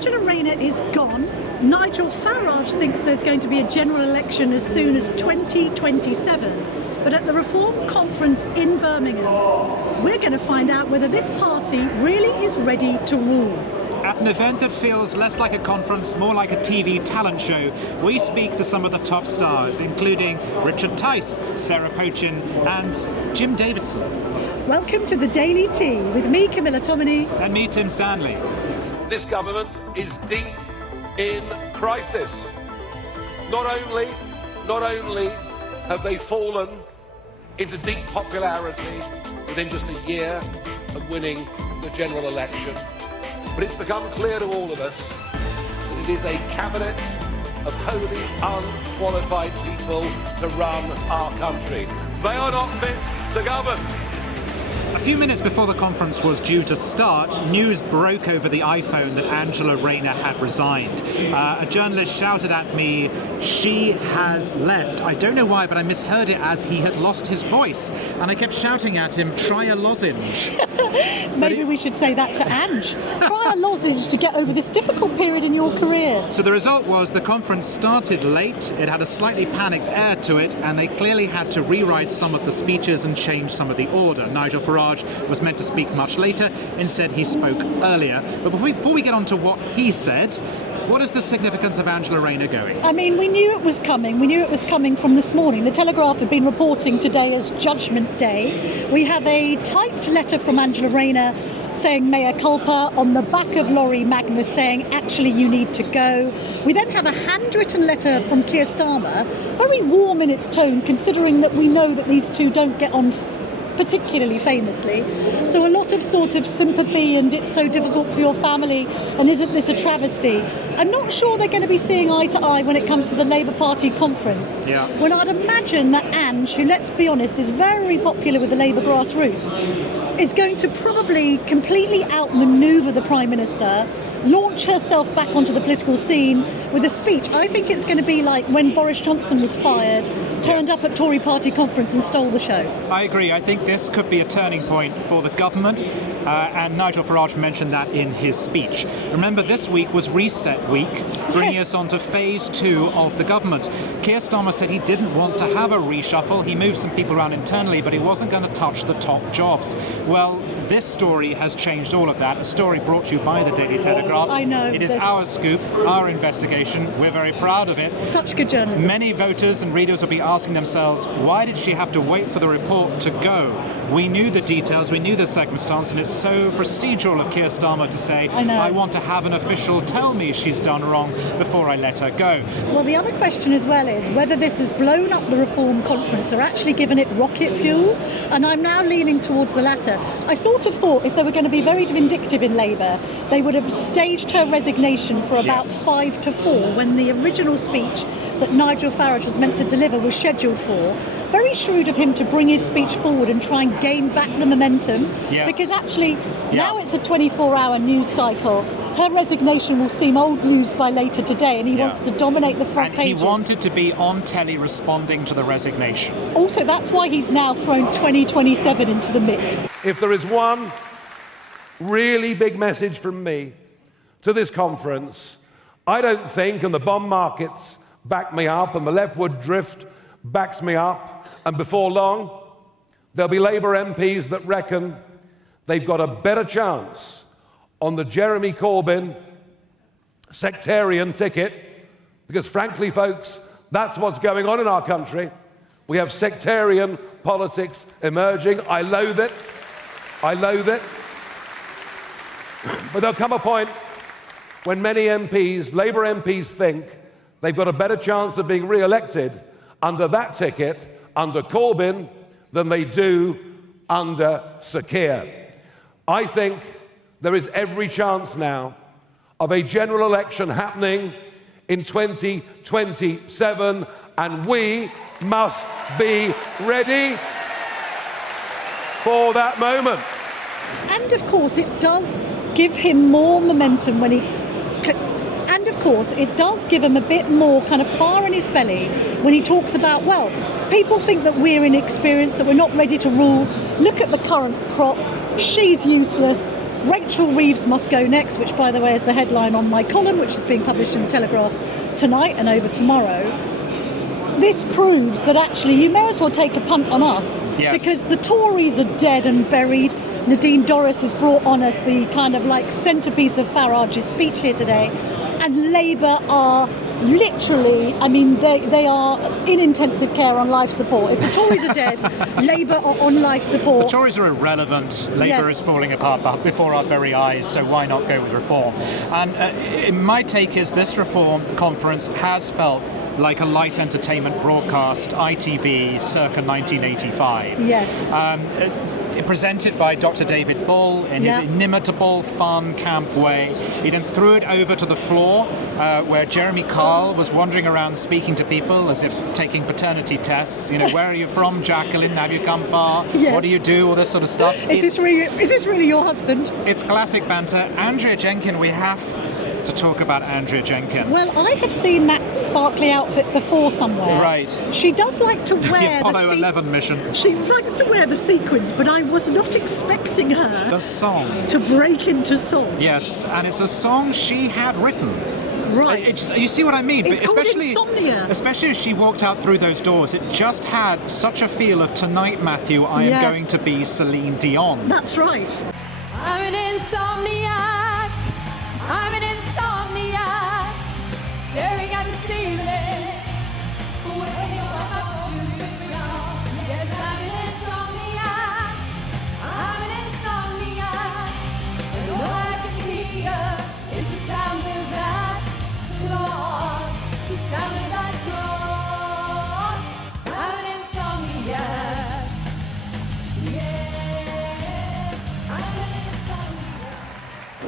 Angela Rayner is gone. Nigel Farage thinks there's going to be a general election as soon as 2027. But at the Reform Conference in Birmingham, we're going to find out whether this party really is ready to rule. At an event that feels less like a conference, more like a TV talent show, we speak to some of the top stars, including Richard Tice, Sarah Pochin and Jim Davidson. Welcome to the Daily Tea with me, Camilla Tominey. And me, Tim Stanley. This government is deep in crisis. Not only have they fallen into deep popularity within just a year of winning the general election, but it's become clear to all of us that it is a cabinet of wholly unqualified people to run our country. They are not fit to govern. A few minutes before the conference was due to start, news broke over the iPhone that Angela Rayner had resigned. A journalist shouted at me, "She has left." I don't know why, but I misheard it as he had lost his voice. And I kept shouting at him, "Try a lozenge." Maybe we should say that to Ange. Try a lozenge to get over this difficult period in your career. So the result was the conference started late, it had a slightly panicked air to it, and they clearly had to rewrite some of the speeches and change some of the order. Nigel Farage was meant to speak much later, instead he spoke earlier. But before we get on to what he said, what is the significance of Angela Rayner going? I mean, we knew it was coming. We knew it was coming from this morning. The Telegraph had been reporting today as Judgment Day. We have a typed letter from Angela Rayner saying mea culpa, on the back of Laurie Magnus saying, actually, you need to go. We then have a handwritten letter from Keir Starmer, very warm in its tone, considering that we know that these two don't get on particularly famously. So a lot of sort of sympathy and it's so difficult for your family and isn't this a travesty? I'm not sure they're going to be seeing eye to eye when it comes to the Labour Party conference. Yeah. When I'd imagine that Ange, who let's be honest is very popular with the Labour grassroots, is going to probably completely outmaneuver the Prime Minister, launch herself back onto the political scene with a speech. I think it's going to be like when Boris Johnson was fired, turned up at Tory party conference and stole the show. I agree. I think this could be a turning point for the government, and Nigel Farage mentioned that in his speech. Remember, this week was reset week, bringing us on to phase 2 of the government. Keir Starmer said he didn't want to have a reshuffle. He moved some people around internally, but he wasn't going to touch the top jobs. Well, this story has changed all of that. A story brought to you by the Daily Telegraph. I know. It is our scoop, our investigation. We're very proud of it. Such good journalism. Many voters and readers will be asking themselves, why did she have to wait for the report to go? We knew the details, we knew the circumstance, and it's so procedural of Keir Starmer to say, I want to have an official tell me she's done wrong before I let her go. Well, the other question as well is whether this has blown up the Reform Conference or actually given it rocket fuel, and I'm now leaning towards the latter. I sort of thought if they were going to be very vindictive in Labour, they would have staged her resignation for about 5 to 4 when the original speech that Nigel Farage was meant to deliver was scheduled for. Very shrewd of him to bring his speech forward and try and gain back the momentum, because actually now it's a 24-hour news cycle. Her resignation will seem old news by later today, and he wants to dominate the front pages. He wanted to be on telly responding to the resignation. Also, that's why he's now thrown 2027 into the mix. If there is one really big message from me to this conference, I don't think, and the bond markets back me up, and the leftward drift backs me up, and before long, there'll be Labour MPs that reckon they've got a better chance on the Jeremy Corbyn sectarian ticket, because frankly, folks, that's what's going on in our country. We have sectarian politics emerging. I loathe it. I loathe it. But there'll come a point when many MPs, Labour MPs, think they've got a better chance of being re-elected under that ticket, under Corbyn, than they do under Sir Keir. I think there is every chance now of a general election happening in 2027, and we must be ready for that moment. And of course, it does give him more momentum when he... And of course, it does give him a bit more kind of fire in his belly when he talks about, well, people think that we're inexperienced, that we're not ready to rule. Look at the current crop. She's useless. Rachel Reeves must go next, which, by the way, is the headline on my column, which is being published in the Telegraph tonight and over tomorrow. This proves that actually you may as well take a punt on us, Yes. because the Tories are dead and buried. Nadine Dorries is brought on as the kind of like centrepiece of Farage's speech here today, and Labour are literally, I mean, they are in intensive care on life support. If the Tories are dead, Labour are on life support. The Tories are irrelevant. Labour Yes. is falling apart before our very eyes, so why not go with reform? And my take is this reform conference has felt like a light entertainment broadcast, ITV, circa 1985. Yes. Presented by Dr. David Bull in his inimitable, fun, camp way. He then threw it over to the floor where Jeremy Kyle was wandering around speaking to people as if taking paternity tests. You know, where are you from, Jacqueline? Have you come far? Yes. What do you do? All this sort of stuff. Is this really your husband? It's classic banter. Andrea Jenkin, we have to talk about Andrea Jenkin. Well, I have seen that sparkly outfit before somewhere. Right. She does like to The wear Apollo 11 mission. She likes to wear the sequins, but I was not expecting her The song. to break into song. Yes, and it's a song she had written. Right. You see what I mean? It's called especially, Insomnia. Especially as she walked out through those doors, it just had such a feel of tonight, Matthew, I am Yes. going to be Celine Dion. That's right. I'm an insomniac. I'm an insomniac. Staring at the ceiling. Waiting for my thoughts to switch off. Yes, I'm an insomniac. I'm an insomniac. And all I can hear is the sound of that clock. The sound of that clock. I'm an insomniac. Yeah. I'm an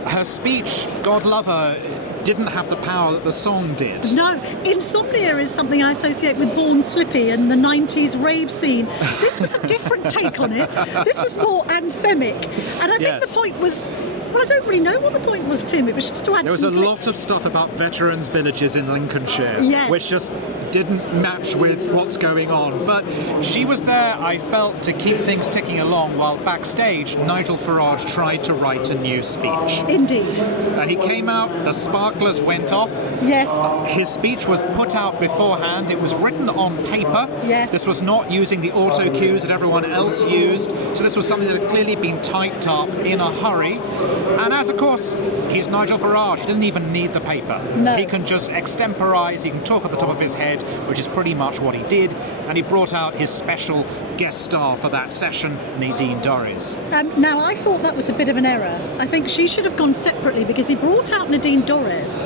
insomniac. Her speech, God love her, didn't have the power that the song did. No, insomnia is something I associate with Born Slippy and the 90s rave scene. This was a different take on it. This was more anthemic. And I think Yes. the point was, well, I don't really know what the point was, Tim. It was just to add There was some a lot of stuff about veterans' villages in Lincolnshire, Yes. which just didn't match with what's going on. But she was there, I felt, to keep things ticking along, while backstage, Nigel Farage tried to write a new speech. Indeed. And he came out, the sparklers went off. Yes. His speech was put out beforehand. It was written on paper. Yes. This was not using the auto cues that everyone else used. So this was something that had clearly been typed up in a hurry. And as, of course, he's Nigel Farage. He doesn't even need the paper. No. He can just extemporize. He can talk at the top of his head, which is pretty much what he did. And he brought out his special guest star for that session, Nadine Dorries. Now, I thought that was a bit of an error. I think she should have gone separately because he brought out Nadine Dorries.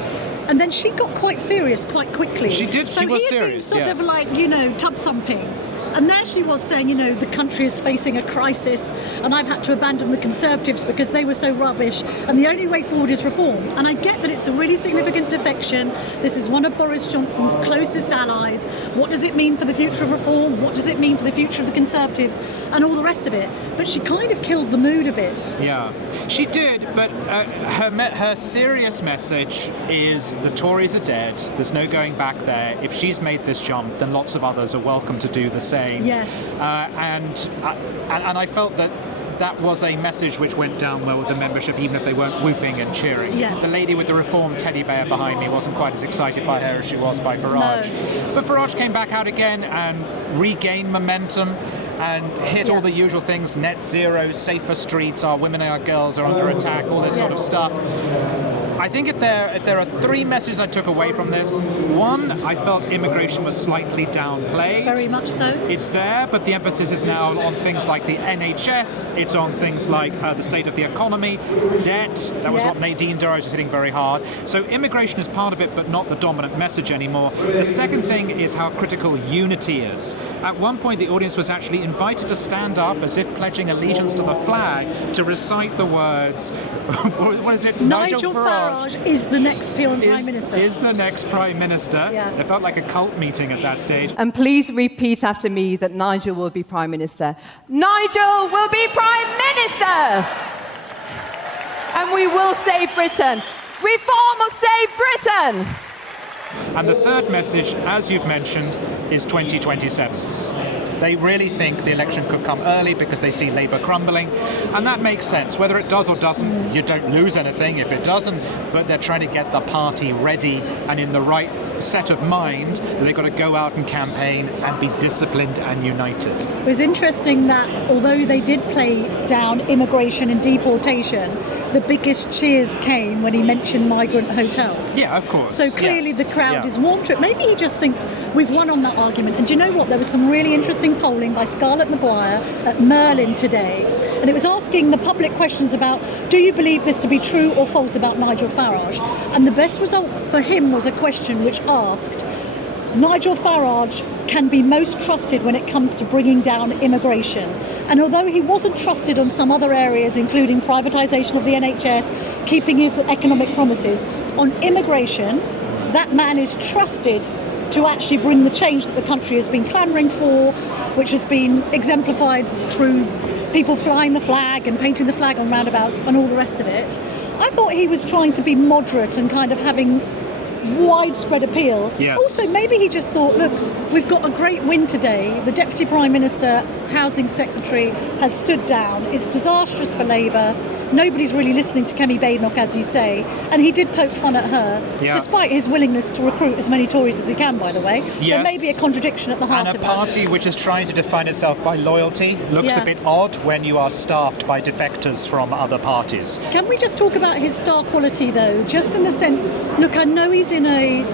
And then she got quite serious quite quickly. She did, So she was he had serious, been sort yes. of like, tub thumping. And there she was saying, the country is facing a crisis and I've had to abandon the Conservatives because they were so rubbish and the only way forward is reform. And I get that it's a really significant defection. This is one of Boris Johnson's closest allies. What does it mean for the future of reform? What does it mean for the future of the Conservatives? And all the rest of it. But she kind of killed the mood a bit. Yeah, she did, but her serious message is the Tories are dead, there's no going back there. If she's made this jump, then lots of others are welcome to do the same. Yes. And I felt that was a message which went down well with the membership, even if they weren't whooping and cheering. Yes. The lady with the reform teddy bear behind me wasn't quite as excited by her as she was by Farage. No. But Farage came back out again and regained momentum and hit all the usual things: net zero, safer streets, our women and our girls are under attack, all this sort of stuff. I think if there are three messages I took away from this. One, I felt immigration was slightly downplayed. Very much so. It's there, but the emphasis is now on things like the NHS, it's on things like the state of the economy, debt. That was what Nadine Dorries was hitting very hard. So immigration is part of it, but not the dominant message anymore. The second thing is how critical unity is. At one point, the audience was actually invited to stand up as if pledging allegiance to the flag to recite the words, what is it? Nigel Farage is the next Prime Minister. Is the next Prime Minister. Yeah. It felt like a cult meeting at that stage. And please repeat after me that Nigel will be Prime Minister. Nigel will be Prime Minister! And we will save Britain. Reform will save Britain! And the third message, as you've mentioned, is 2027. They really think the election could come early because they see Labour crumbling, and that makes sense. Whether it does or doesn't, you don't lose anything if it doesn't, but they're trying to get the party ready and in the right set of mind. They've got to go out and campaign and be disciplined and united. It was interesting that although they did play down immigration and deportation, the biggest cheers came when he mentioned migrant hotels. Yeah, of course. So clearly yes. the crowd Yeah. is warm to it. Maybe he just thinks we've won on that argument. And do you know what? There was some really interesting polling by Scarlett Maguire at Merlin today, and it was asking the public questions about, do you believe this to be true or false about Nigel Farage? And the best result for him was a question which asked, Nigel Farage can be most trusted when it comes to bringing down immigration. And although he wasn't trusted on some other areas, including privatisation of the NHS, keeping his economic promises, on immigration, that man is trusted to actually bring the change that the country has been clamouring for, which has been exemplified through people flying the flag and painting the flag on roundabouts and all the rest of it. I thought he was trying to be moderate and kind of having widespread appeal. Yes. Also, maybe he just thought, look, we've got a great win today. The Deputy Prime Minister, Housing Secretary, has stood down. It's disastrous for Labour. Nobody's really listening to Kemi Badenoch, as you say. And he did poke fun at her, Yeah. despite his willingness to recruit as many Tories as he can, by the way. Yes. There may be a contradiction at the heart And of a party which is trying to define itself by loyalty looks Yeah. a bit odd when you are staffed by defectors from other parties. that. Can we just talk about his star quality, though? Just in the sense, look, I know he's in an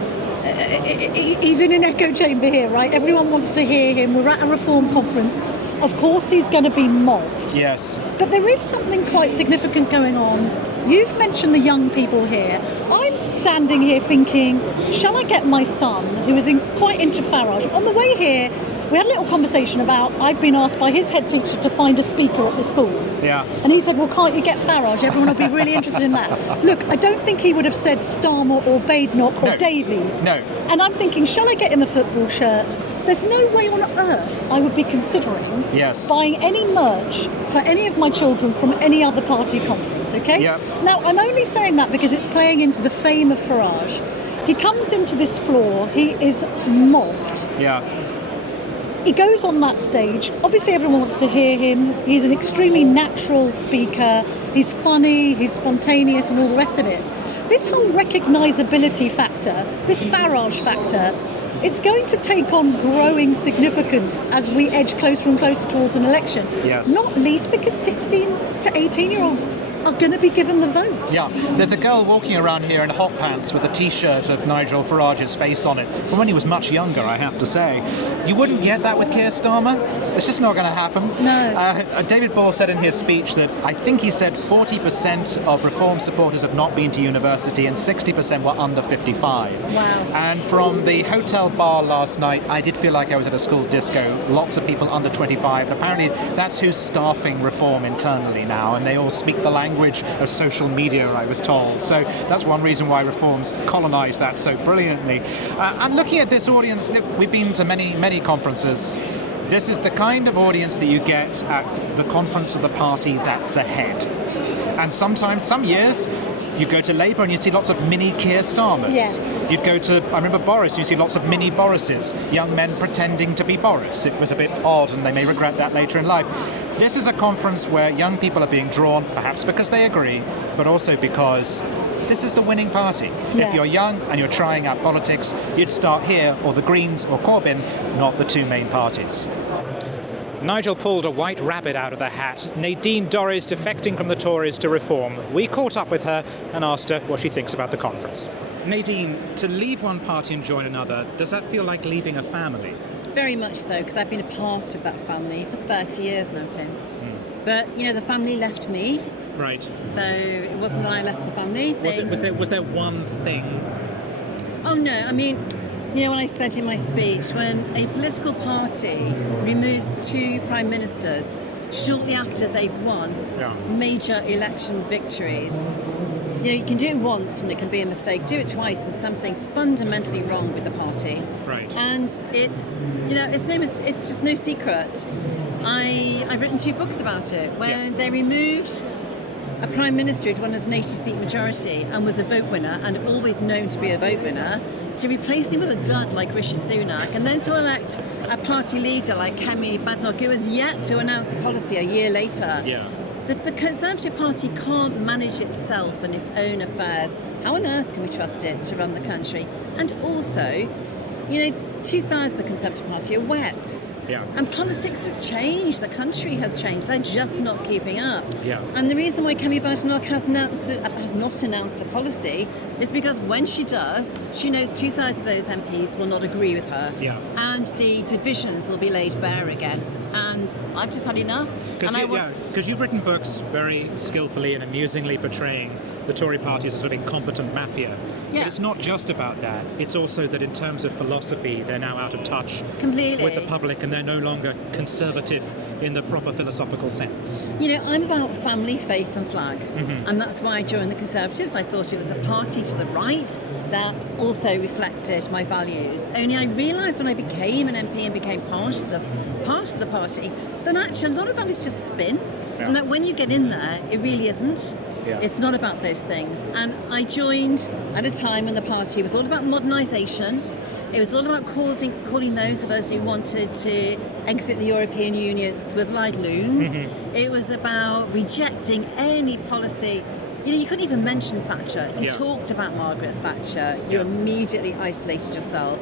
echo chamber here, right? Everyone wants to hear him. We're at a reform conference. Of course he's going to be mobbed. Yes. But there is something quite significant going on. You've mentioned the young people here. I'm standing here thinking, shall I get my son, who is quite into Farage? On the way here, we had a little conversation about, I've been asked by his head teacher to find a speaker at the school. Yeah. And he said, well, can't you get Farage? Everyone will be really interested in that. Look, I don't think he would have said Starmer or Badenoch or No. Davey. No. And I'm thinking, shall I get him a football shirt? There's no way on earth I would be considering Yes. buying any merch for any of my children from any other party conference, okay? Yep. Now, I'm only saying that because it's playing into the fame of Farage. He comes into this floor, he is mobbed. Yeah. He goes on that stage. Obviously, everyone wants to hear him. He's an extremely natural speaker. He's funny, he's spontaneous, and all the rest of it. This whole recognisability factor, this Farage factor, it's going to take on growing significance as we edge closer and closer towards an election. Yes. Not least because 16 to 18-year-olds are going to be given the vote. Yeah, there's a girl walking around here in hot pants with a T-shirt of Nigel Farage's face on it from when he was much younger, I have to say. You wouldn't get that with Keir Starmer. It's just not going to happen. No. David Ball said in his speech that I think he said 40% of Reform supporters have not been to university and 60% were under 55. Wow. And from the hotel bar last night, I did feel like I was at a school disco. Lots of people under 25. And apparently that's who's staffing Reform internally now, and they all speak the language of social media, I was told. So that's one reason why Reform's colonised that so brilliantly. And looking at this audience, we've been to many conferences. This is the kind of audience that you get at the conference of the party that's ahead. And sometimes, some years, you go to Labour and you see lots of mini Keir Starmers. Yes. You'd go to, I remember Boris, and you see lots of mini Borises, young men pretending to be Boris. It was a bit odd, and they may regret that later in life. This is a conference where young people are being drawn, perhaps because they agree, but also because this is the winning party. Yeah. If you're young and you're trying out politics, you'd start here, or the Greens or Corbyn, not the two main parties. Nigel pulled a white rabbit out of the hat. Nadine Dorries defecting from the Tories to Reform. We caught up with her and asked her what she thinks about the conference. Nadine, to leave one party and join another, does that feel like leaving a family? Very much so, because I've been a part of that family for 30 years now, Tim. But, you know, the family left me, Right. so it wasn't that I left the family. Was there one thing? Oh, no, I mean, you know, when I said in my speech, when a political party removes two prime ministers shortly after they've won major election victories, you know, you can do it once and it can be a mistake. Do it twice and something's fundamentally wrong with the party. Right. And it's, you know, it's just no secret. I've written 2 books about it. When they removed a Prime Minister who'd won as an 80-seat majority and was a vote winner and always known to be a vote winner, to replace him with a dud like Rishi Sunak, and then to elect a party leader like Kemi Badenoch, who has yet to announce a policy a year later. Yeah. The Conservative Party can't manage itself and its own affairs. How on earth can we trust it to run the country? And also, you know, 2/3 of the Conservative Party are wets. Yeah. And politics has changed. The country has changed. They're just not keeping up. Yeah. And the reason why Kemi Badenoch has not announced a policy is because when she does, she knows 2/3 of those MPs will not agree with her. Yeah. And the divisions will be laid bare again. And I've just had enough. Because you've written books very skillfully and amusingly portraying the Tory party as a sort of incompetent mafia. Yeah. But it's not just about that. It's also that in terms of philosophy, they're now out of touch Completely. with the public, and they're no longer conservative in the proper philosophical sense. You know, I'm about family, faith and flag. And that's why I joined the Conservatives. I thought it was a party to the right that also reflected my values. Only I realised when I became an MP and became part of the party, that actually a lot of that is just spin. Yeah. And that when you get in there, it really isn't. Yeah. It's not about those things. And I joined at a time when the party was all about modernisation. It was all about calling those of us who wanted to exit the European Union swivel-eyed loons. It was about rejecting any policy. You know, you couldn't even mention Thatcher. If you talked about Margaret Thatcher, you immediately isolated yourself.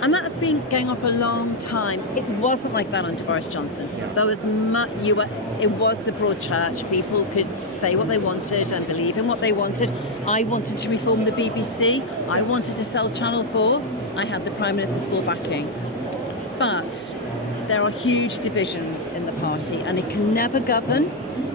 And that's been going on for a long time. It wasn't like that under Boris Johnson. There was it was the broad church. People could say what they wanted and believe in what they wanted. I wanted to reform the BBC. I wanted to sell Channel 4. I had the Prime Minister's full backing. But there are huge divisions in the party, and it can never govern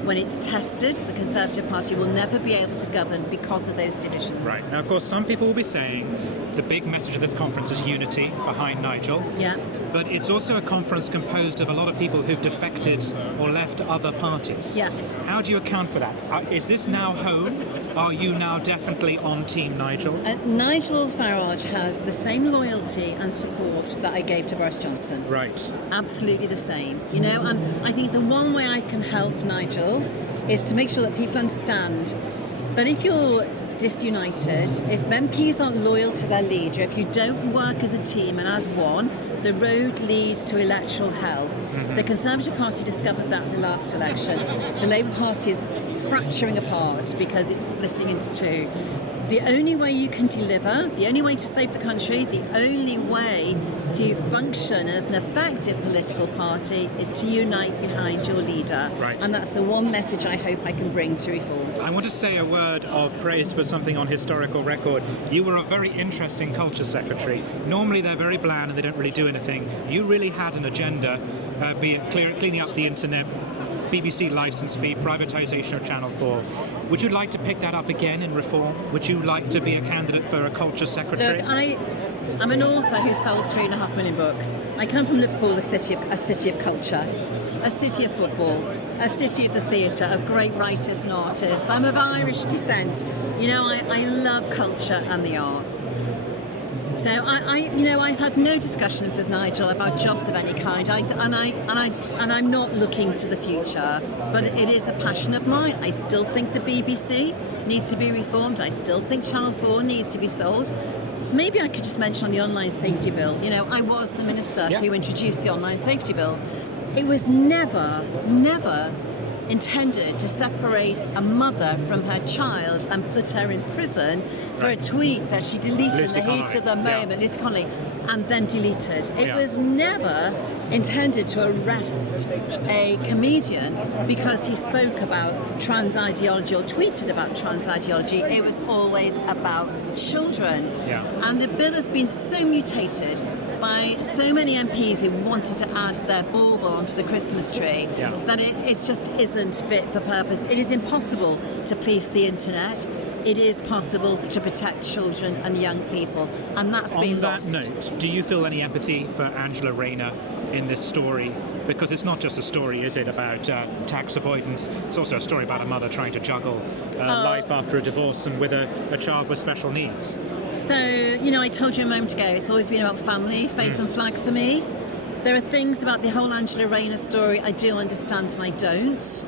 when it's tested. The Conservative Party will never be able to govern because of those divisions. Right. Now, of course, some people will be saying the big message of this conference is unity behind Nigel. Yeah. But it's also a conference composed of a lot of people who've defected or left other parties. Yeah. How do you account for that? Is this now home? Are you now definitely on Team Nigel? Nigel Farage has the same loyalty and support that I gave to Boris Johnson. Right. Absolutely the same. You know, and I think the one way I can help Nigel is to make sure that people understand that if you're disunited, if MPs aren't loyal to their leader, if you don't work as a team and as one, the road leads to electoral hell. The Conservative Party discovered that in the last election. The Labour Party is fracturing apart because it's splitting into two. The only way you can deliver, the only way to save the country, the only way to function as an effective political party is to unite behind your leader. Right. And that's the one message I hope I can bring to reform. I want to say a word of praise to put something on historical record. You were a very interesting culture secretary. Normally they're very bland and they don't really do anything. You really had an agenda, be it cleaning up the internet, BBC licence fee, privatisation of Channel 4. Would you like to pick that up again in reform? Would you like to be a candidate for a culture secretary? Look, I'm an author who sold 3.5 million books. I come from Liverpool, a city of culture, a city of football, a city of the theatre, of great writers and artists. I'm of Irish descent. You know, I love culture and the arts. So I've had no discussions with Nigel about jobs of any kind, and I'm not looking to the future. But it is a passion of mine. I still think the BBC needs to be reformed. I still think Channel 4 needs to be sold. Maybe I could just mention on the online safety bill. You know, I was the minister who introduced the online safety bill. It was never intended to separate a mother from her child and put her in prison for a tweet that she deleted in the heat of the moment, Lucy Connolly, and then deleted. It was never intended to arrest a comedian because he spoke about trans ideology or tweeted about trans ideology. It was always about children. Yeah. And the bill has been so mutated by so many MPs who wanted to add their bauble onto the Christmas tree that it just isn't fit for purpose. It is impossible to police the internet. It is possible to protect children and young people, and that's been lost. On that note, do you feel any empathy for Angela Rayner in this story? Because it's not just a story, is it, about tax avoidance? It's also a story about a mother trying to juggle life after a divorce and with a child with special needs. So, you know, I told you a moment ago, it's always been about family, faith and flag for me. There are things about the whole Angela Rayner story I do understand and I don't.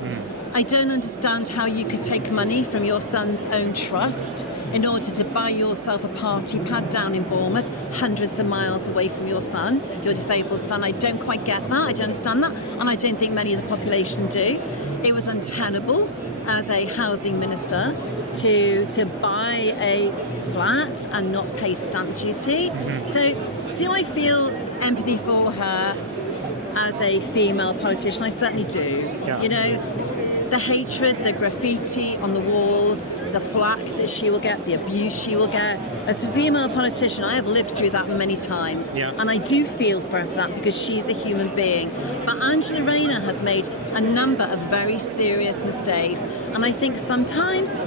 I don't understand how you could take money from your son's own trust in order to buy yourself a party pad down in Bournemouth, hundreds of miles away from your son, your disabled son. I don't quite get that. I don't understand that. And I don't think many of the population do. It was untenable as a housing minister to buy a flat and not pay stamp duty. So do I feel empathy for her as a female politician? I certainly do. Yeah. You know, the hatred, the graffiti on the walls, the flack that she will get, the abuse she will get. As a female politician, I have lived through that many times. Yeah. And I do feel for that because she's a human being. But Angela Rayner has made a number of very serious mistakes. And I think sometimes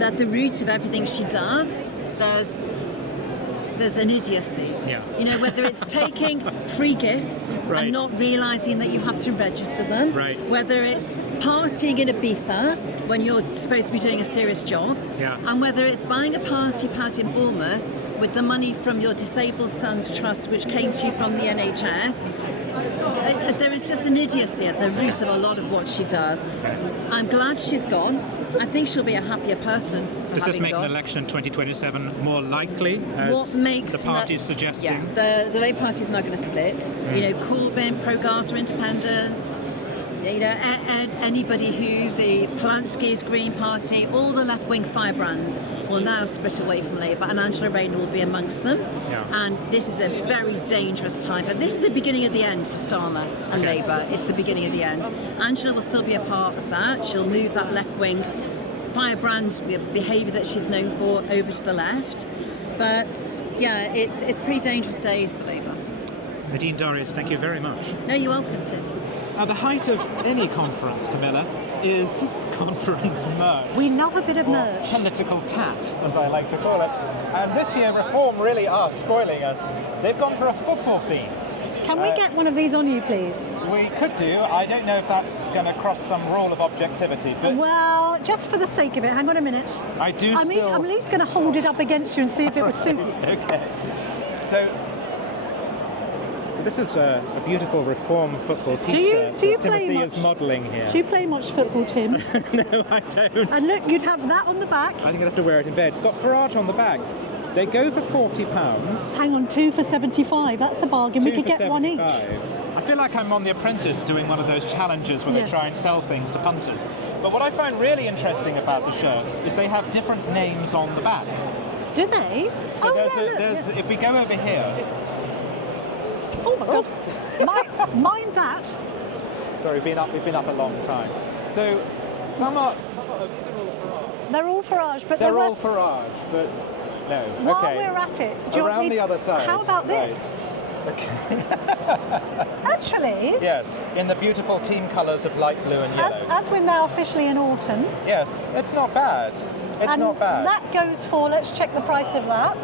that the root of everything she does, there's an idiocy. Yeah. You know, whether it's taking free gifts Right. and not realising that you have to register them, Right. whether it's partying in Ibiza when you're supposed to be doing a serious job, Yeah. and whether it's buying a party pad in Bournemouth with the money from your disabled son's trust, which came to you from the NHS. There is just an idiocy at the root of a lot of what she does. I'm glad she's gone. I think she'll be a happier person. for Does this having make an gone. election 2027 more likely, as What makes the party is suggesting? Yeah, the Labour Party is not going to split. You know, Corbyn, pro-Gaza independence. You know, anybody who the Polanski's Green Party, all the left-wing firebrands will now split away from Labour, and Angela Rayner will be amongst them. Yeah. And this is a very dangerous time. But this is the beginning of the end for Starmer and Okay. Labour. It's the beginning of the end. Angela will still be a part of that. She'll move that left-wing firebrand behaviour that she's known for over to the left. But yeah, it's pretty dangerous days for Labour. Nadine Dorries, thank you very much. No, you're welcome to. At the height of any conference, Camilla, is conference merch. We love a bit of merch. Political tat, as I like to call it. And this year, Reform really are spoiling us. They've gone for a football theme. Can we get one of these on you, please? We could do. I don't know if that's going to cross some rule of objectivity, but Well, just for the sake of it, hang on a minute. I do I'm still... at least going to hold it up against you and see if it would suit you. Okay. So this is a beautiful Reform football T-shirt. do you that play Timothy much? is modelling here. Do you play much football, Tim? No, I don't. And look, you'd have that on the back. I think I'd have to wear it in bed. It's got Farage on the back. They go for £40. Hang on, 2 for 75. That's a bargain. We Two could for get one each. 75. I feel like I'm on The Apprentice doing one of those challenges where Yes. they try and sell things to punters. But what I find really interesting about the shirts is they have different names on the back. Do they? So yeah, look, there's look. if we go over here, Oh my God. Mind that. sorry, we've been up a long time. So some are They're all Farage, but they're there all was- Farage, but no. While okay. we're at it, do you want Around me the to- other side. How about this? Right. Okay. Actually, Yes, in the beautiful team colours of light blue and yellow. as we're now officially in autumn, Yes, it's not bad. It's and not bad. that goes for, let's check the price of that.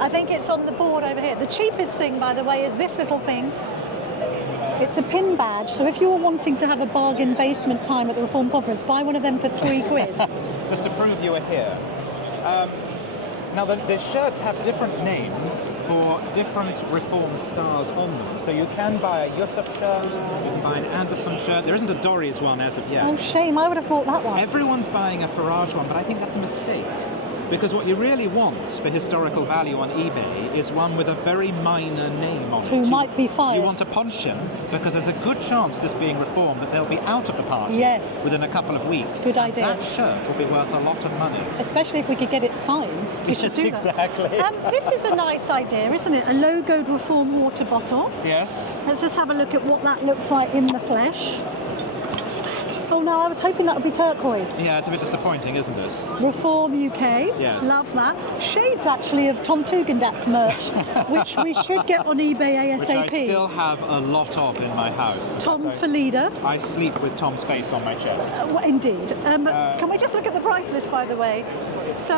I think it's on the board over here. The cheapest thing, by the way, is this little thing. It's a pin badge, so if you were wanting to have a bargain basement time at the Reform Conference, buy one of them for £3. Just to prove you were here. Now, the shirts have different names for different Reform stars on them. So you can buy a Yusuf shirt, you can buy an Anderson shirt. There isn't a Dorries one as of yet. Oh, shame. I would have bought that one. Everyone's buying a Farage one, but I think that's a mistake. Because what you really want for historical value on eBay is one with a very minor name on it. Who might be fired. You want to punch him because there's a good chance this being Reform that they'll be out of the party Yes. within a couple of weeks. Good And idea. that shirt will be worth a lot of money. Especially if we could get it signed. We should Yes, do that. exactly. This is a nice idea, isn't it? A logoed Reform water bottle. Yes. Let's just have a look at what that looks like in the flesh. Oh no, I was hoping that would be turquoise. Yeah, it's a bit disappointing, isn't it? Reform UK. Yes. Love that. Shades actually of Tom Tugendhat's merch, which we should get on eBay Which ASAP. I still have a lot of in my house. Tom But for leader. I sleep with Tom's face on my chest. Well, indeed. Can we just look at the price list, by the way? So,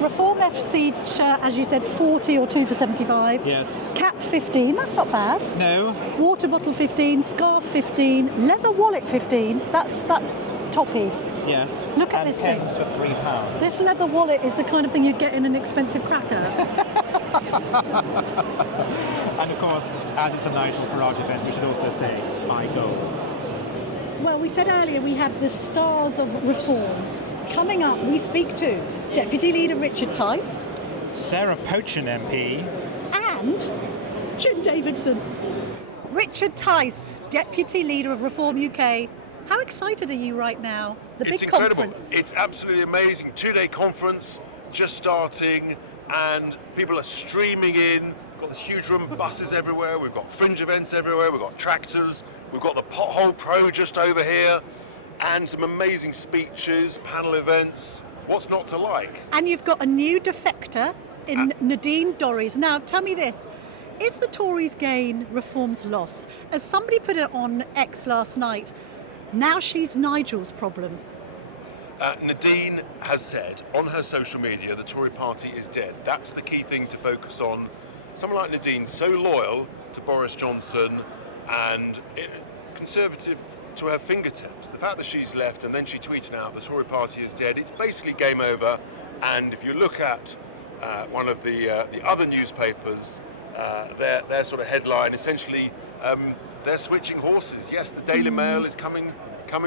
Reform FC shirt, as you said, 40 or 2 for 75. Yes. Cap 15, that's not bad. No. Water bottle 15, scarf 15, leather wallet 15. That's toppy. Yes. Look at and this thing. pens for £3. This leather wallet is the kind of thing you'd get in an expensive cracker. And of course, as it's a Nigel Farage event, we should also say, buy gold. Well, we said earlier we had the stars of reform. Coming up, we speak to Deputy Leader Richard Tice Sarah Pochin MP. and Jim Davidson. Richard Tice, Deputy Leader of Reform UK. How excited are you right now? The It's big incredible. conference. It's absolutely amazing. 2-day conference just starting, and people are streaming in. We've got this huge room, buses everywhere. We've got fringe events everywhere. We've got tractors. We've got the Pothole Pro just over here, and some amazing speeches, panel events. What's not to like? And you've got a new defector in Nadine Dorries. Now, tell me this. Is the Tories' gain Reform's loss? As somebody put it on X last night, now she's Nigel's problem. Nadine has said on her social media the Tory party is dead. That's the key thing to focus on. Someone like Nadine, so loyal to Boris Johnson and conservative to her fingertips. The fact that she's left and then she tweeted out the Tory party is dead, it's basically game over. And if you look at one of the other newspapers, their sort of headline, essentially, they're switching horses. Yes, the Daily Mail is coming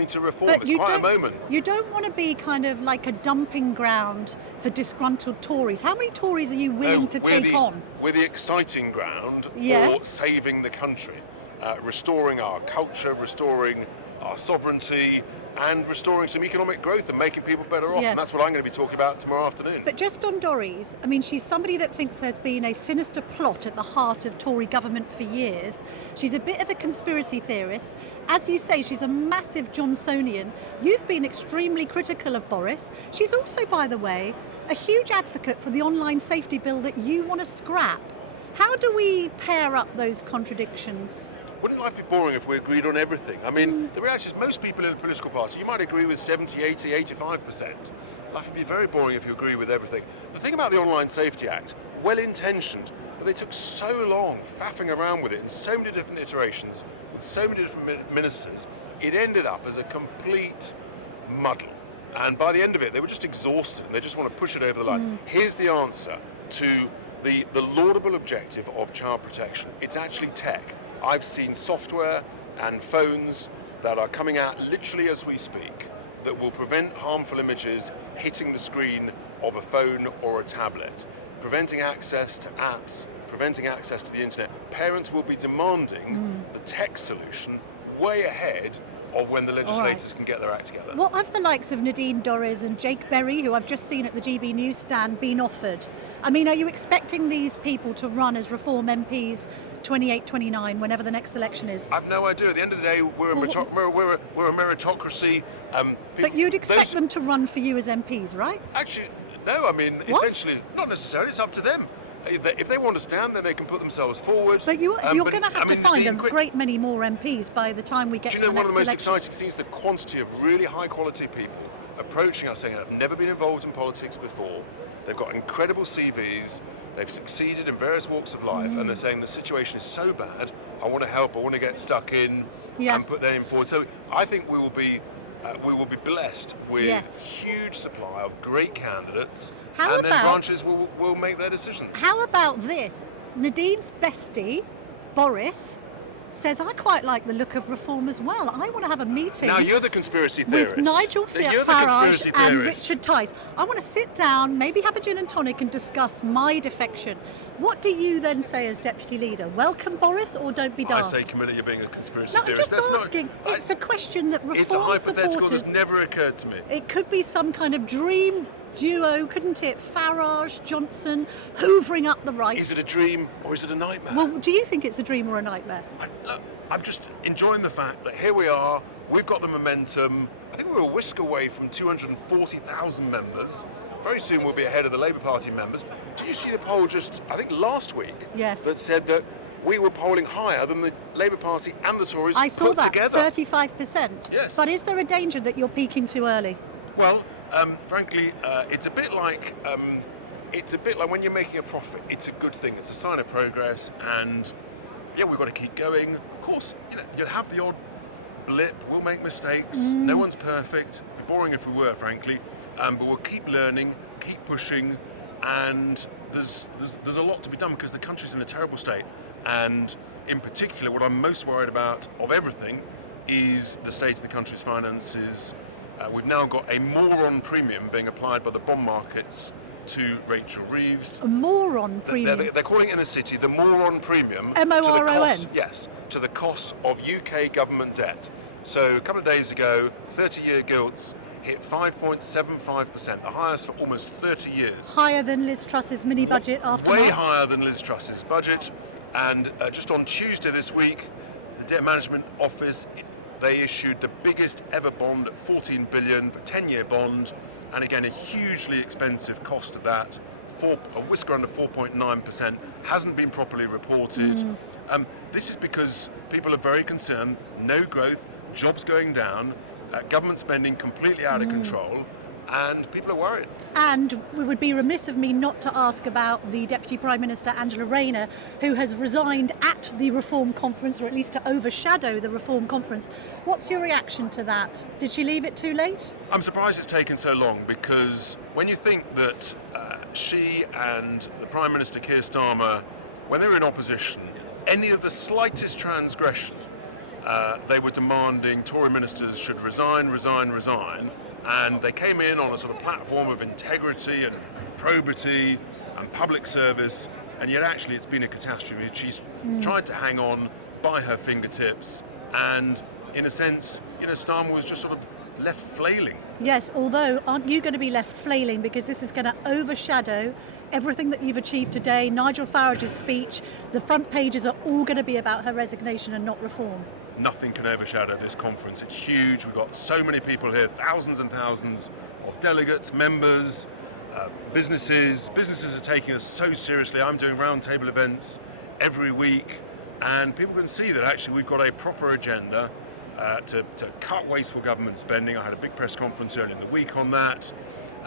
to reform. It's quite a moment. You don't want to be kind of like a dumping ground for disgruntled Tories. How many Tories are you willing to take on? We're the exciting ground for Yes. saving the country, restoring our culture, restoring our sovereignty, and restoring some economic growth and making people better off. Yes. And that's what I'm going to be talking about tomorrow afternoon. But just on Dorries, I mean, she's somebody that thinks there's been a sinister plot at the heart of Tory government for years. She's a bit of a conspiracy theorist. As you say, she's a massive Johnsonian. You've been extremely critical of Boris. She's also, by the way, a huge advocate for the online safety bill that you want to scrap. How do we pair up those contradictions? Wouldn't life be boring if we agreed on everything? I mean, the reality is most people in a political party, you might agree with 70, 80, 85%. Life would be very boring if you agree with everything. The thing about the Online Safety Act, well-intentioned, but they took so long faffing around with it in so many different iterations, with so many different ministers, it ended up as a complete muddle. And by the end of it, they were just exhausted and they just want to push it over the line. Here's the answer to the laudable objective of child protection. It's actually tech. I've seen software and phones that are coming out literally as we speak that will prevent harmful images hitting the screen of a phone or a tablet, preventing access to apps, preventing access to the internet. Parents will be demanding the tech solution way ahead of when the legislators can get their act together. What have the likes of Nadine Dorries and Jake Berry, who I've just seen at the GB newsstand, been offered? I mean, are you expecting these people to run as Reform MPs 28, 29, whenever the next election is? I've no idea. At the end of the day, we're a meritocracy. But you'd expect them to run for you as MPs, right? Actually, no. I mean, What? essentially, not necessarily. It's up to them. If they want to stand, then they can put themselves forward. But you're going to have to find a Nadine, great many more MPs by the time we get do to you the know next one of the most election. exciting things? The quantity of really high-quality people approaching us saying, "I've never been involved in politics before." They've got incredible CVs. They've succeeded in various walks of life, and they're saying the situation is so bad. I want to help. I want to get stuck in and put their name forward. So I think we will be blessed with huge supply of great candidates, then branches will make their decisions. How about this? Nadine's bestie, Boris, says, I quite like the look of Reform as well. I want to have a meeting Now you're the conspiracy theorist. with Nigel You're the Farage conspiracy and theorist. Richard Tice. I want to sit down, maybe have a gin and tonic and discuss my defection. What do you then say as Deputy Leader? Welcome Boris or don't be I daft? say, Camilla, you're being a conspiracy No, I'm theorist. just That's asking. Not, It's a question that Reform It's a hypothetical supporters... that's never occurred to me. It could be some kind of dream duo, couldn't it? Farage, Johnson, hoovering up the right. Is it a dream or is it a nightmare? Well, do you think it's a dream or a nightmare? I'm just enjoying the fact that here we are, we've got the momentum. I think we're a whisk away from 240,000 members. Very soon we'll be ahead of the Labour Party members. Did you see the poll just, I think last week, that said that we were polling higher than the Labour Party and the Tories I saw put that, together. 35%. Yes. But is there a danger that you're peaking too early? Well, frankly, it's a bit like when you're making a profit. It's a good thing. It's a sign of progress, and yeah, we've got to keep going. Of course, you'll have the odd blip. We'll make mistakes. No one's perfect. It'd be boring if we were, frankly. But we'll keep learning, keep pushing, and there's a lot to be done because the country's in a terrible state. And in particular, what I'm most worried about of everything is the state of the country's finances. We've now got a moron premium being applied by the bond markets to Rachel Reeves. A moron premium? They're calling it in the city the moron premium. M-O-R-O-N? Yes, to the cost of UK government debt. So a couple of days ago, 30-year gilts hit 5.75%, the highest for almost 30 years. Higher than Liz Truss's mini budget after Way March? higher than Liz Truss's budget. And just on Tuesday this week, the Debt Management Office, they issued the biggest ever bond at 14 billion, for 10-year bond, and again a hugely expensive cost of that, a whisker under 4.9%, hasn't been properly reported. This is because people are very concerned, no growth, jobs going down, government spending completely out of control, and people are worried. And it would be remiss of me not to ask about the Deputy Prime Minister, Angela Rayner, who has resigned at the Reform Conference, or at least to overshadow the Reform Conference. What's your reaction to that? Did she leave it too late? I'm surprised it's taken so long, because when you think that she and the Prime Minister Keir Starmer, when they were in opposition, any of the slightest transgression, they were demanding Tory ministers should resign, and they came in on a sort of platform of integrity and probity and public service, and yet actually it's been a catastrophe. She's tried to hang on by her fingertips, and in a sense, Starmer was just sort of left flailing. Yes, although aren't you going to be left flailing, because this is going to overshadow everything that you've achieved today? Nigel Farage's speech, the front pages are all going to be about her resignation and not reform. Nothing can overshadow this conference. It's huge. We've got so many people here, thousands and thousands of delegates, members, businesses. Businesses are taking us so seriously. I'm doing roundtable events every week, and people can see that actually we've got a proper agenda to cut wasteful government spending. I had a big press conference earlier in the week on that,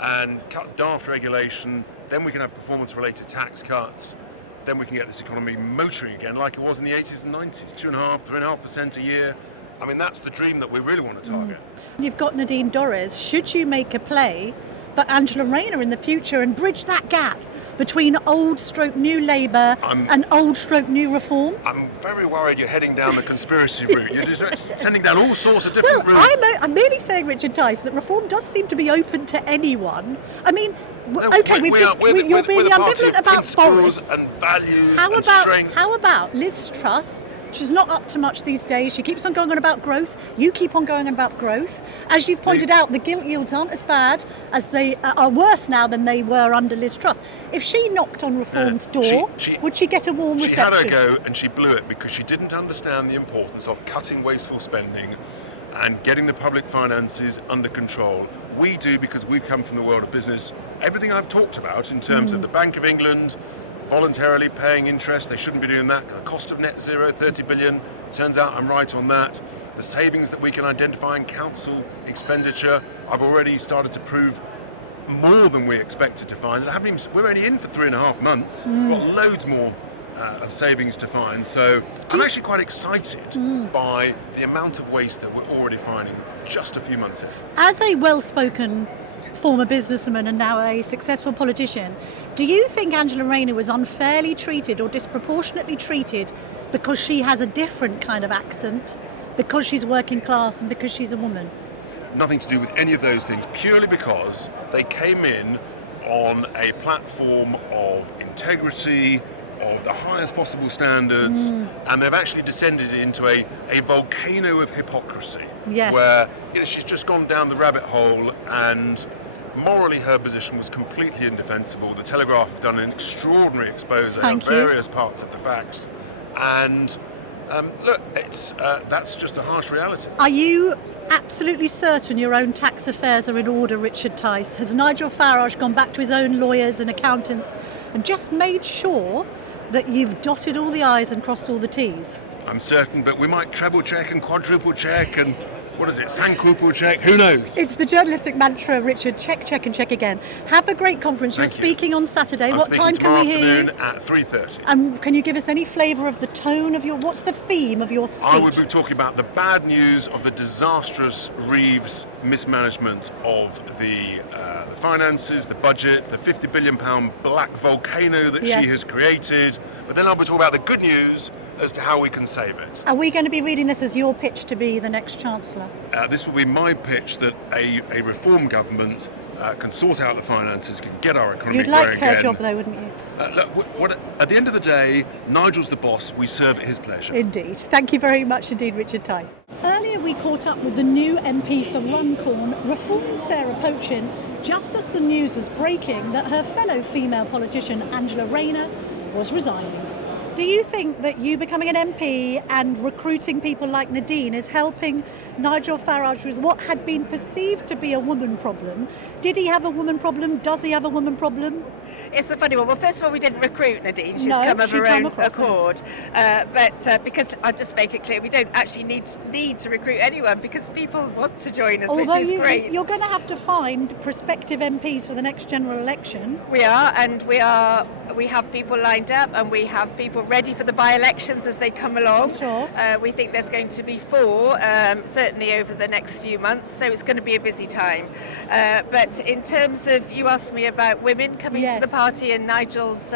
and cut daft regulation. Then we can have performance-related tax cuts. Then we can get this economy motoring again like it was in the 80s and 90s, 2.5%, 3.5% a year. I mean, that's the dream that we really want to target. You've got Nadine Dorries. Should you make a play for Angela Rayner in the future and bridge that gap between old/new Labour and old/new Reform? I'm very worried you're heading down the conspiracy route. You're just sending down all sorts of different routes. I'm merely saying, Richard Tice, that Reform does seem to be open to anyone. I mean, No, okay, we're you're being a party ambivalent of about principles Boris. and values How and about strength. how about Liz Truss? She's not up to much these days. She keeps on going on about growth. You keep on going on about growth. As you've pointed out, the gilt yields aren't as bad as they are, worse now than they were under Liz Truss. If she knocked on Reform's door, would she get a warm reception? She had her go, and she blew it because she didn't understand the importance of cutting wasteful spending and getting the public finances under control. We do, because we've come from the world of business. Everything I've talked about in terms of the Bank of England voluntarily paying interest, they shouldn't be doing that. The cost of net zero, 30 billion, turns out I'm right on that. The savings that we can identify in council expenditure, I've already started to prove more than we expected to find. We're only in for 3.5 months. We've got loads more of savings to find. So I'm actually quite excited by the amount of waste that we're already finding just a few months in. As a well-spoken former businessman and now a successful politician, do you think Angela Rayner was unfairly treated or disproportionately treated because she has a different kind of accent, because she's working class and because she's a woman? Nothing to do with any of those things, purely because they came in on a platform of integrity, of the highest possible standards, and they've actually descended into a volcano of hypocrisy. Yes. Where she's just gone down the rabbit hole, and morally her position was completely indefensible. The Telegraph have done an extraordinary expose of various parts of the facts, and look, that's just the harsh reality. Are you absolutely certain your own tax affairs are in order, Richard Tice? Has Nigel Farage gone back to his own lawyers and accountants and just made sure that you've dotted all the I's and crossed all the T's? I'm certain, but we might treble check and quadruple check and sanquuple check, who knows? It's the journalistic mantra, Richard. Check, check and check again. Have a great conference. You're speaking on Saturday. What time can we hear you? At 3:30. And can you give us any flavour of the tone of what's the theme of your speech? I would be talking about the bad news of the disastrous Reeves mismanagement of the finances, the budget, the £50 billion black volcano that she has created. But then I'll be talking about the good news as to how we can save it. Are we going to be reading this as your pitch to be the next Chancellor? This will be my pitch that a reform government can sort out the finances, can get our economy You'd growing like her again. job though, wouldn't you? Look, at the end of the day, Nigel's the boss. We serve at his pleasure. Indeed. Thank you very much indeed, Richard Tice. Earlier we caught up with the new MP for Runcorn, Reform Sarah Pochin, just as the news was breaking that her fellow female politician Angela Rayner was resigning. Do you think that you becoming an MP and recruiting people like Nadine is helping Nigel Farage with what had been perceived to be a woman problem? Did he have a woman problem? Does he have a woman problem? It's a funny one. Well, first of all, we didn't recruit Nadine. She's No, come of she'd her come own across, accord. But because I'll just make it clear, we don't actually need to recruit anyone because people want to join us, Although which is great. you're going to have to find prospective MPs for the next general election. We are, and we have people lined up, and we have people ready for the by-elections as they come along. Sure. We think there's going to be 4, certainly over the next few months, so it's going to be a busy time. But in terms of, you asked me about women coming to the party and Nigel's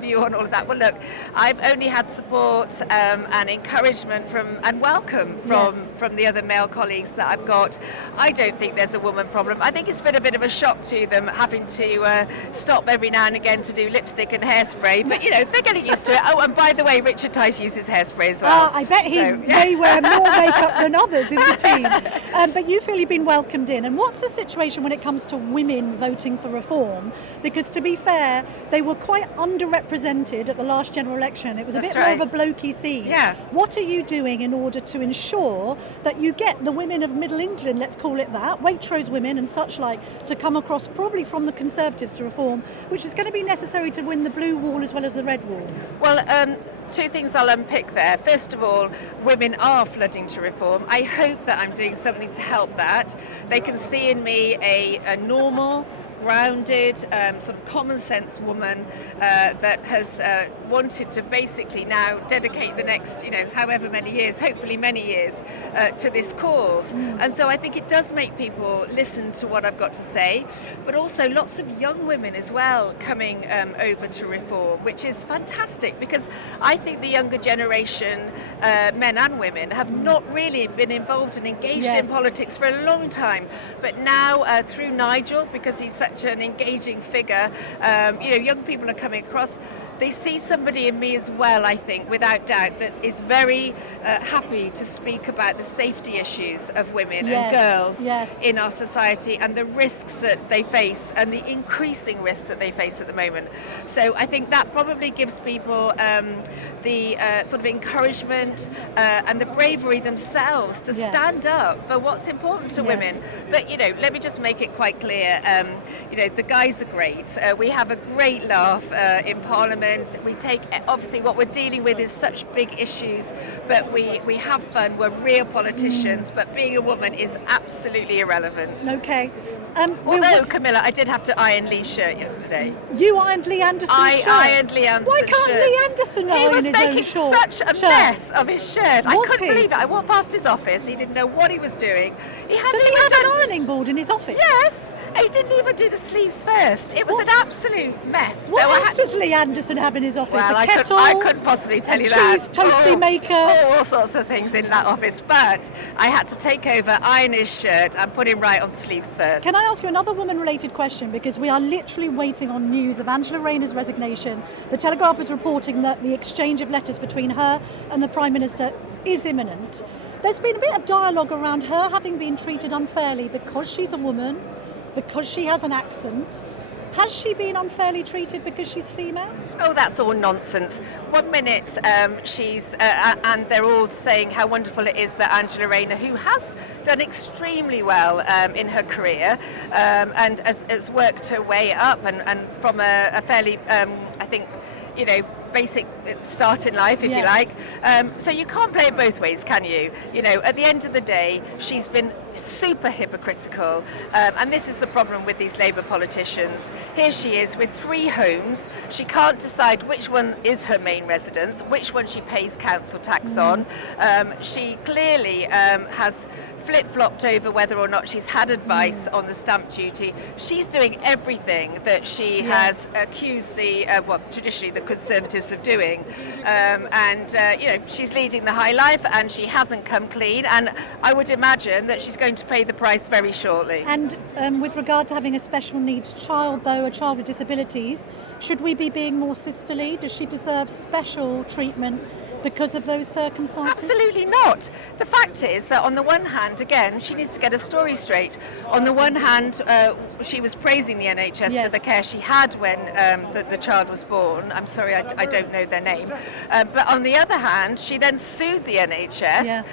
view on all of that. Well, look, I've only had support and encouragement and welcome from the other male colleagues that I've got. I don't think there's a woman problem. I think it's been a bit of a shock to them having to stop every now and again to do lipstick and hairspray, but they're getting used to it. Oh, and by the way, Richard Tice uses hairspray as well. I bet he may wear more makeup than others in the team. But you feel you've been welcomed in. And what's the situation when it comes to women voting for reform? Because to be fair, they were quite underrepresented at the last general election. It was a bit more of a blokey scene. Yeah. What are you doing in order to ensure that you get the women of Middle England, let's call it that, Waitrose women and such like, to come across probably from the Conservatives to reform, which is going to be necessary to win the blue wall as well as the red wall? Well, 2 things I'll unpick there. First of all, women are flooding to reform. I hope that I'm doing something to help that. They can see in me a normal, grounded, sort of common sense woman that has wanted to basically now dedicate the next, however many years, hopefully many years, to this cause. And so I think it does make people listen to what I've got to say, but also lots of young women as well coming over to reform, which is fantastic because I think the younger generation, men and women, have not really been involved and engaged in politics for a long time. But now through Nigel, because he's such an engaging figure, young people are coming across. They see somebody in me as well, I think, without doubt, that is very happy to speak about the safety issues of women and girls in our society and the risks that they face and the increasing risks that they face at the moment. So I think that probably gives people the sort of encouragement and the bravery themselves to stand up for what's important to women. But, let me just make it quite clear, the guys are great. We have a great laugh in Parliament. We take, obviously what we're dealing with is such big issues, but we have fun, we're real politicians, but being a woman is absolutely irrelevant. Okay. Although, Camilla, I did have to iron Lee's shirt yesterday. You ironed Lee Anderson's shirt? I ironed Lee Anderson's shirt. Why can't Lee Anderson iron his own shirt? He was making such a mess of his shirt. I couldn't believe it. I walked past his office, he didn't know what he was doing. He hadn't Does he have an ironing board in his office? Yes, he didn't even do the sleeves first. It was an absolute mess. What else does Lee Anderson have in his office? Well, a kettle? I couldn't possibly tell you that. Cheese toasty maker? All sorts of things in that office. But I had to take over, iron his shirt and put him right on the sleeves first. Can I ask you another woman-related question? Because we are literally waiting on news of Angela Rayner's resignation. The Telegraph is reporting that the exchange of letters between her and the Prime Minister is imminent. There's been a bit of dialogue around her having been treated unfairly because she's a woman, because she has an accent. Has she been unfairly treated because she's female? Oh, that's all nonsense. 1 minute she's, and they're all saying how wonderful it is that Angela Rayner, who has done extremely well in her career and has worked her way up and from a fairly, I think, basic start in life, if you like. So you can't play it both ways, can you? At the end of the day, she's been super hypocritical, and this is the problem with these Labour politicians. Here she is with 3 homes. She can't decide which one is her main residence, which one she pays council tax on. She clearly has flip-flopped over whether or not she's had advice on the stamp duty. She's doing everything that she has accused the, traditionally the Conservatives of doing. She's leading the high life and she hasn't come clean, and I would imagine that she's going to pay the price very shortly. And with regard to having a special needs child, though, a child with disabilities, should we be being more sisterly? Does she deserve special treatment because of those circumstances? Absolutely not. The fact is that on the one hand, again, she needs to get a story straight. On the one hand, she was praising the NHS for the care she had when the child was born. I'm sorry, I don't know their name. But on the other hand, she then sued the NHS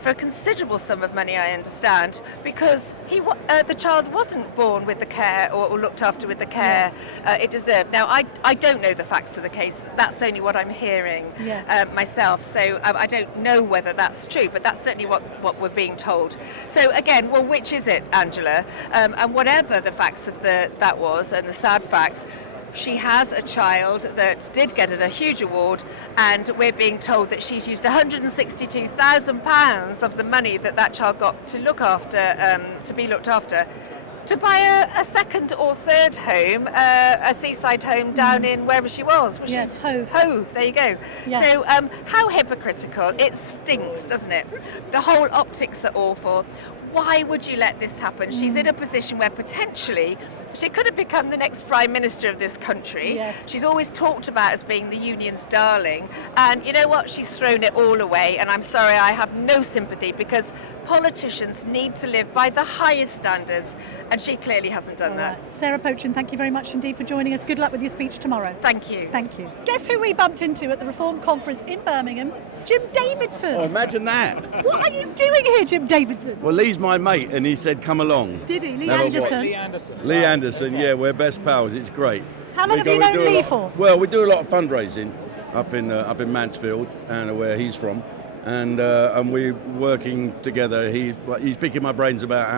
for a considerable sum of money, I understand, because the child wasn't born with the care or looked after with the care it deserved. Now, I don't know the facts of the case. That's only what I'm hearing myself. So I don't know whether that's true, but that's certainly what we're being told. So again, well, which is it, Angela? And whatever the facts of that was, and the sad facts, she has a child that did get a huge award, and we're being told that she's used £162,000 of the money that child got to look after, to be looked after, to buy a second or third home, a seaside home down in wherever she was. Hove. Hove, there you go. Yeah. So how hypocritical. It stinks, doesn't it? The whole optics are awful. Why would you let this happen? She's in a position where potentially she could have become the next Prime Minister of this country. She's always talked about as being the union's darling. And you know what? She's thrown it all away. And I'm sorry, I have no sympathy, because politicians need to live by the highest standards. And she clearly hasn't done that. Sarah Pochin, thank you very much indeed for joining us. Good luck with your speech tomorrow. Thank you. Thank you. Guess who we bumped into at the Reform Conference in Birmingham? Jim Davidson. Oh, imagine that. What are you doing here, Jim Davidson? Well, Lee's my mate, and he said, come along. Did he? Lee Never Anderson? Lee Anderson, yeah, we're best pals. It's great. How long have you known Lee for? Well, we do a lot of fundraising up in Mansfield, and where he's from, and we're working together. He's picking my brains about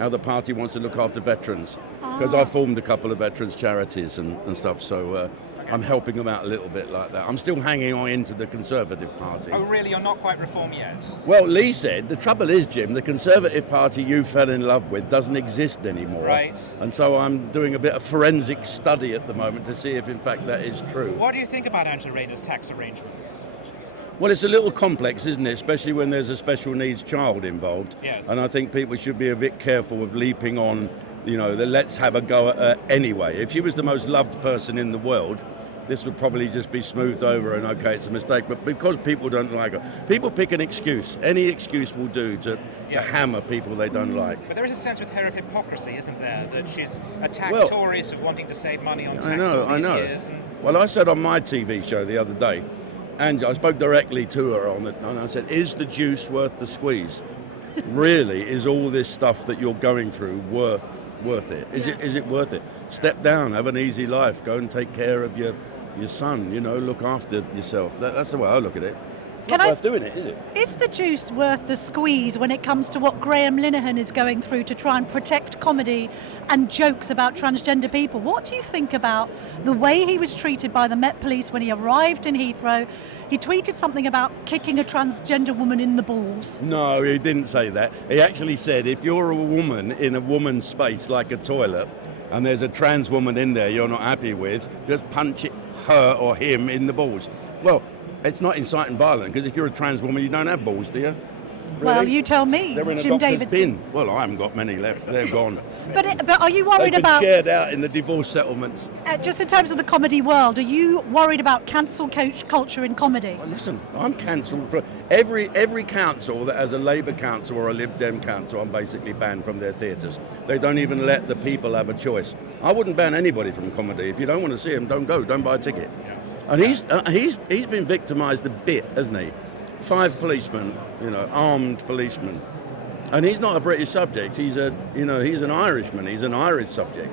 how the party wants to look after veterans, because I formed a couple of veterans charities and stuff. So I'm helping them out a little bit like that. I'm still hanging on into the Conservative Party. Oh, really? You're not quite reform yet? Well, Lee said, the trouble is, Jim, the Conservative Party you fell in love with doesn't exist anymore. Right. And so I'm doing a bit of forensic study at the moment to see if, in fact, that is true. What do you think about Angela Rayner's tax arrangements? Well, it's a little complex, isn't it? Especially when there's a special needs child involved. Yes. And I think people should be a bit careful of leaping on, the let's have a go at her anyway. If she was the most loved person in the world, this would probably just be smoothed over and okay, it's a mistake. But because people don't like her, people pick an excuse. Any excuse will do to hammer people they don't like. But there is a sense with her of hypocrisy, isn't there? That she's attacked Tories of wanting to save money on tax all these years. Well, I said on my TV show the other day, and I spoke directly to her on it, and I said, is the juice worth the squeeze? Really, is all this stuff that you're going through worth it? Is it worth it? Step down, have an easy life, go and take care of your son, look after yourself. That's the way I look at it. Not worth doing it, is it? Is the juice worth the squeeze when it comes to what Graham Linehan is going through to try and protect comedy and jokes about transgender people? What do you think about the way he was treated by the Met Police when he arrived in Heathrow? He tweeted something about kicking a transgender woman in the balls. No, he didn't say that. He actually said, if you're a woman in a woman's space like a toilet, and there's a trans woman in there you're not happy with, just punch her or him in the balls. Well, it's not inciting violence, because if you're a trans woman, you don't have balls, do you? Really? Well, you tell me, They're in a Jim doctor's Davidson. bin. Well, I haven't got many left. They're gone. But are you worried They've been about... shared out in the divorce settlements. Just in terms of the comedy world, are you worried about cancel culture in comedy? Well, listen, I'm cancelled for... Every council that has a Labour council or a Lib Dem council, I'm basically banned from their theatres. They don't even let the people have a choice. I wouldn't ban anybody from comedy. If you don't want to see him, don't go. Don't buy a ticket. And he's been victimised a bit, hasn't he? 5 policemen, armed policemen, and he's not a British subject. He's he's an Irishman. He's an Irish subject.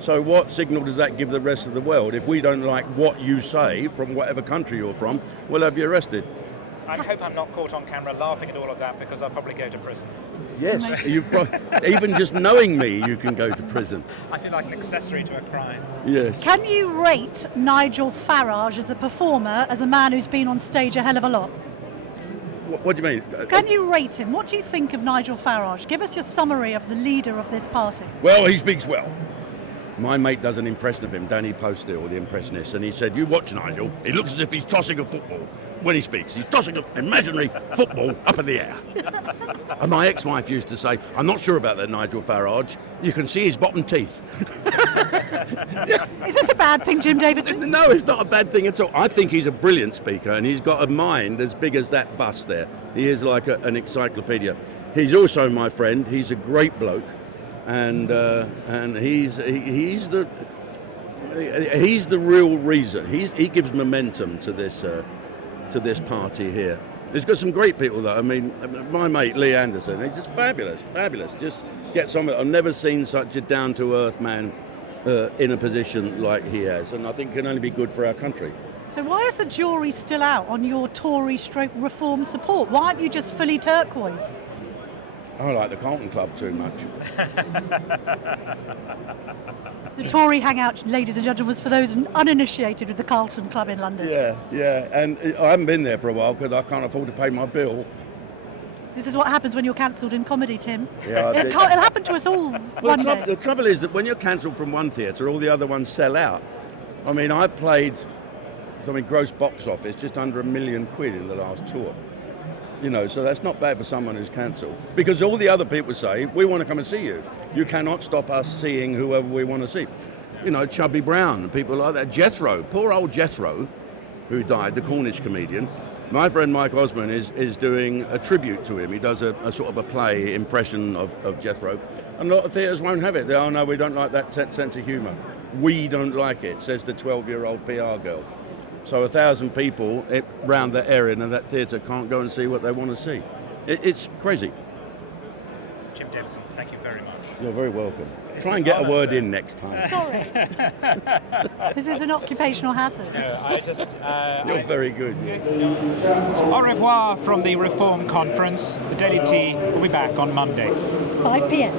So what signal does that give the rest of the world? If we don't like what you say from whatever country you're from, we'll have you arrested. I hope I'm not caught on camera laughing at all of that because I'll probably go to prison. Yes, even just knowing me, you can go to prison. I feel like an accessory to a crime. Yes. Can you rate Nigel Farage as a performer, as a man who's been on stage a hell of a lot? What do you mean? Can you rate him? What do you think of Nigel Farage? Give us your summary of the leader of this party. Well, he speaks well. My mate does an impression of him, Danny Postel, the impressionist, and he said, "You watch Nigel, he looks as if he's tossing a football when he speaks. He's tossing an imaginary football up in the air." And my ex-wife used to say, "I'm not sure about that Nigel Farage. You can see his bottom teeth." Is this a bad thing, Jim Davidson? No, it's not a bad thing at all. I think he's a brilliant speaker, and he's got a mind as big as that bus there. He is like an encyclopedia. He's also my friend. He's a great bloke. And he's the real reason. He gives momentum to this party here. He's got some great people though. I mean, my mate Lee Anderson, he's just fabulous. Just gets on with it. I've never seen such a down-to-earth man in a position like he has, and I think can only be good for our country. So why is the jury still out on your Tory/Reform support? Why aren't you just fully turquoise? I like the Carlton Club too much. The Tory hangout, ladies and gentlemen, was for those uninitiated with the Carlton Club in London. Yeah, and I haven't been there for a while because I can't afford to pay my bill. This is what happens when you're cancelled in comedy, Tim. Yeah, It'll happen to us all one day. The trouble is that when you're cancelled from one theatre, all the other ones sell out. I mean, I played something gross box office just under £1 million in the last tour. You know, so that's not bad for someone who's cancelled. Because all the other people say, we want to come and see you. You cannot stop us seeing whoever we want to see. You know, Chubby Brown, people like that. Jethro, poor old Jethro, who died, the Cornish comedian. My friend Mike Osborne is doing a tribute to him. He does a sort of a play impression of Jethro. And a lot of theatres won't have it. They, "Oh no, we don't like that sense of humour. We don't like it," says the 12-year-old PR girl. So 1,000 people around that area and that theatre can't go and see what they want to see. It's crazy. Jim Davidson, thank you very much. You're very welcome. Try and get a word in next time. Sorry. This is an occupational hazard. No, I just... You're very good. So, au revoir from the Reform Conference. The Daily Tea will be back on Monday. 5 p.m.